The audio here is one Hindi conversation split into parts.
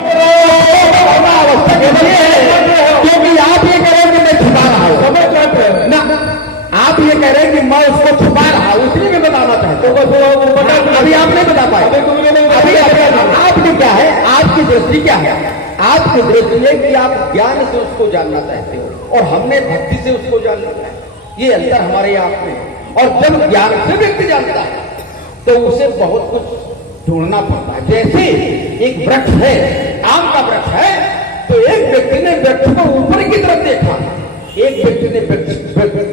क्योंकि आप ये कह रहे हैं कि मैं छुपा रहा हूं, समझ ना, आप ये कह रहे हैं कि मैं उसको छुपा रहा हूं, इसलिए मैं बताना चाहता हूं। अभी आप नहीं बता पाए। अभी आपने क्या है, आपकी दृष्टि क्या है? आपकी दृष्टि है कि आप ज्ञान से उसको जानना चाहते हो और हमने भक्ति से उसको जानना है। ये अंतर हमारे आप में है। और जब ज्ञान से व्यक्ति जानता है तो उसे बहुत कुछ ढूंढना पड़ता है। जैसे एक वृक्ष है, आम का वृक्ष है, तो एक व्यक्ति ने वृक्ष को ऊपर की तरफ देखा, एक व्यक्ति ने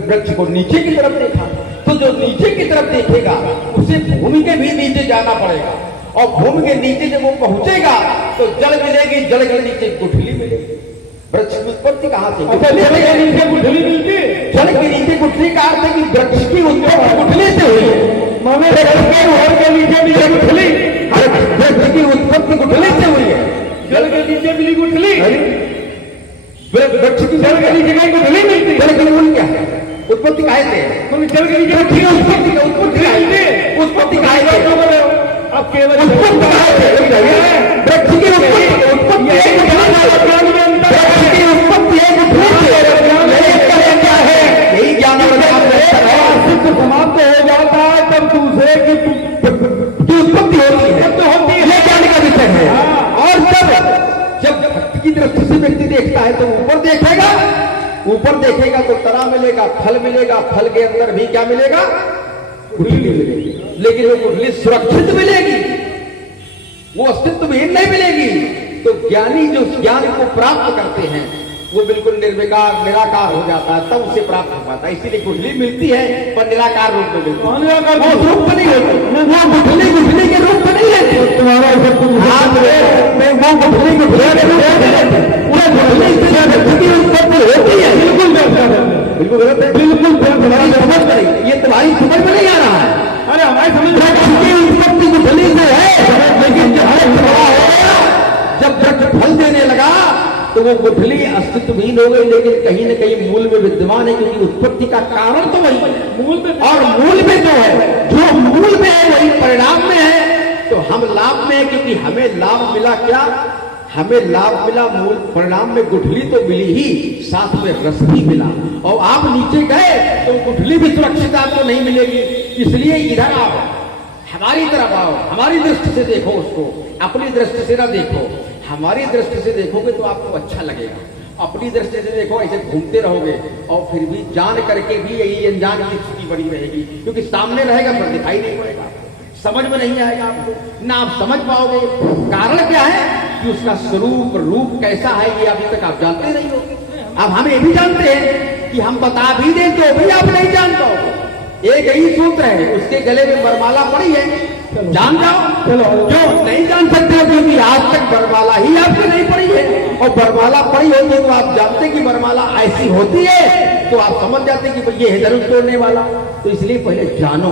वृक्ष को नीचे की तरफ देखा। तो जो नीचे की तरफ देखेगा उसे भूमि के भी नीचे जाना पड़ेगा, और भूमि के नीचे जब वो पहुंचेगा तो जल मिलेगी, जल के नीचे गुठली मिलेगी। वृक्ष की उत्पत्ति कहां से? जल के नीचे गुठली मिलती है। जल के नीचे गुठली का अर्थ है कि वृक्ष की उत्पत्ति गुठली से हुई है। घर के नीचे मिली गुठली, वृक्ष की उत्पत्ति गुठली से हुई है। जल के नीचे मिली गुठली, वृक्ष की जल के नीचे कहीं गुठली मिलती है। जल के मूल क्या है? उत्पत्ति काहे से? जल के नीचे उत्पत्ति उत्पत्ति काहे से? अब केवल उत्पत्ति काहे से? वृक्ष की उत्पत्ति यही ज्ञान सिद्ध समाप्त हो जाता है तब दूसरे की उत्पत्ति होती है, तब तो होती है। यह ज्ञान का विषय है। और जब भक्ति की दृष्टि से व्यक्ति देखता है तो ऊपर देखेगा, ऊपर देखेगा तो तरा मिलेगा, फल मिलेगा, फल के अंदर भी क्या मिलेगा? गुठली मिलेगी। लेकिन वो गुठली सुरक्षित मिलेगी, वो अस्तित्वहीन नहीं मिलेगी। तो ज्ञानी जो ज्ञान को प्राप्त करते हैं वो बिल्कुल निर्विकार निराकार हो जाता है, तब उसे प्राप्त हो पाता है। इसीलिए गुठली मिलती है पर निराकार रूप में मिलती है, वो रूप में नहीं होती। वो गुठली के रूप में नहीं रहती। तुम्हारा वो गुठली के रूप की उत्पत्ति होती है। बिल्कुल बिल्कुल समझ नहीं, ये तुम्हारी समझ में नहीं आ रहा है। अरे हमारी समझ की उत्पत्ति गुठली से है, लेकिन जब वृक्ष फल देने लगा तो वो गुठली अस्तित्वहीन हो गई, लेकिन कहीं न कहीं मूल में विद्यमान है, क्योंकि उत्पत्ति का कारण तो वही है मूल में। और मूल में जो है, जो मूल में है वही परिणाम में है। तो हम लाभ में है, क्योंकि हमें लाभ मिला क्या? हमें लाभ मिला मूल परिणाम में। गुठली तो मिली ही, साथ में रस भी मिला। और आप नीचे गए तो गुठली भी सुरक्षित आपको नहीं मिलेगी। इसलिए इधर आओ, हमारी तरफ आओ, हमारी दृष्टि से देखो उसको, अपनी दृष्टि से ना देखो। हमारी दृष्टि से देखोगे तो आपको अच्छा लगेगा, अपनी दृष्टि से देखो ऐसे घूमते रहोगे और फिर भी जान करके भी यही अनजान की स्थिति बनी रहेगी, क्योंकि सामने रहेगा पर दिखाई नहीं पड़ेगा, समझ में नहीं आएगा आपको, ना आप समझ पाओगे। कारण क्या है कि उसका स्वरूप रूप कैसा है ये अभी तक आप जानते नहीं हो। अब हम ये भी जानते हैं कि हम बता भी दें तो भी आप नहीं जान पाओगे। एक यही सूत्र है, उसके गले में वरमाला पड़ी है, जान जाओ। जो नहीं जान सकते हो क्योंकि आज तक वरमाला ही आपसे नहीं पड़ी है, और वरमाला पड़ी होती है तो आप जानते कि वरमाला ऐसी होती है, तो आप समझ जाते कि ये है धनुष तोड़ने वाला। तो इसलिए पहले जानो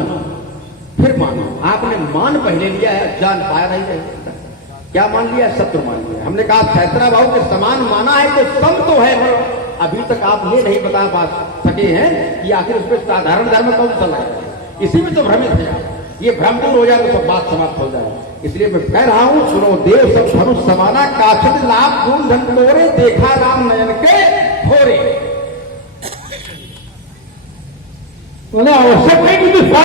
फिर मानो। आपने मान पहले लिया है, जान पाया नहीं है। क्या मान लिया? सत्य मान लिया। हमने कहा छैत्रा भाव के समान माना है तो सम तो है, अभी तक आप ये नहीं बता पा सके हैं कि आखिर उसमें साधारण धर्म कौन सा है। इसी में तो भ्रमित है। ये भ्रम दूर हो जाए तो सब बात समाप्त हो जाए। इसलिए मैं कह रहा हूं, सुनो देव सब धनुष समाना, काछित लाभ गुण धन तोरे, देखा राम नयन के भोरे। आवश्यक है कि